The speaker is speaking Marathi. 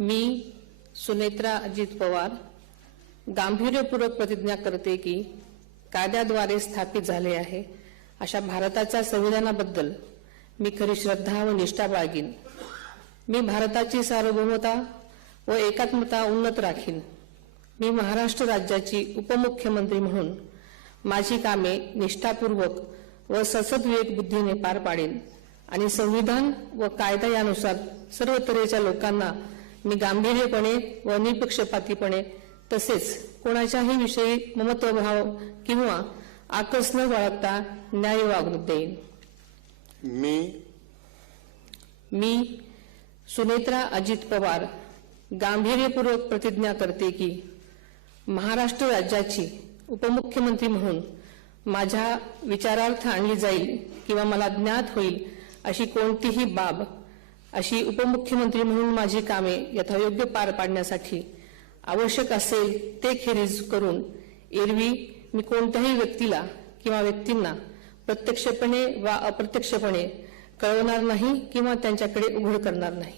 मी सुनेत्रा अजित पवार गांभीर्यपूर्वक प्रतिज्ञा करते की कायद्याद्वारे स्थापित झाले आहे अशा भारताच्या संविधानाबद्दल मी खरी श्रद्धा व निष्ठा बाळगीन। मी भारताची सार्वभौमता व एकात्मता उन्नत राखीन। मी महाराष्ट्र राज्याची उपमुख्यमंत्री म्हणून माझी कामे निष्ठापूर्वक व ससद्विवेक बुद्धीने पार पाडेन आणि संविधान व कायदा यानुसार सर्व तऱ्हेच्या लोकांना मी गांभीर्यपणे व निपक्षपातीपणे तसेच कोणाच्याही विषयी ममत्वभाव किंवा आकस न बाळगता न्याय वागणूक देईन। मी सुनेत्रा अजित पवार गांभीर्यपूर्वक प्रतिज्ञा करते की महाराष्ट्र राज्याची उपमुख्यमंत्री म्हणून माझ्या विचारार्थ आणली जाईल किंवा मला ज्ञात होईल अशी कोणतीही बाब अशी उपमुख्यमंत्री म्हणून माझी कामे यथायोग्य पार पाडण्यासाठी आवश्यक असेल ते खेरीज करून एरवी मी कोणत्याही व्यक्तीला किंवा व्यक्तींना प्रत्यक्षपणे वा अप्रत्यक्षपणे कळवणार नाही किंवा त्यांच्याकडे उघड करणार नाही।